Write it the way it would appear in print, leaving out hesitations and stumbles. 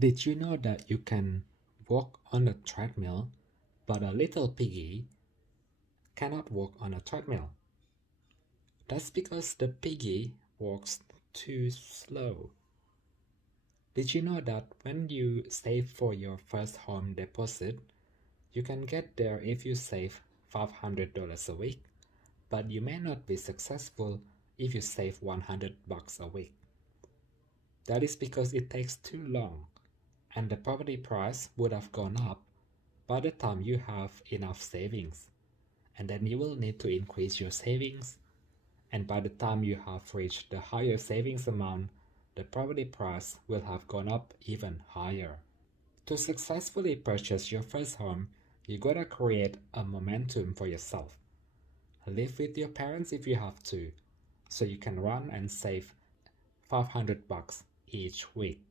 Did you know that you can walk on a treadmill, but a little piggy cannot walk on a treadmill? That's because the piggy walks too slow. Did you know that when you save for your first home deposit, you can get there if you save $500 a week, but you may not be successful if you save $100 a week? That is because it takes too long, and the property price would have gone up by the time you have enough savings, and then you will need to increase your savings, and by the time you have reached the higher savings amount, the property price will have gone up even higher. To successfully purchase your first home, you gotta create a momentum for yourself. Live with your parents if you have to, so you can run and save $500 each week.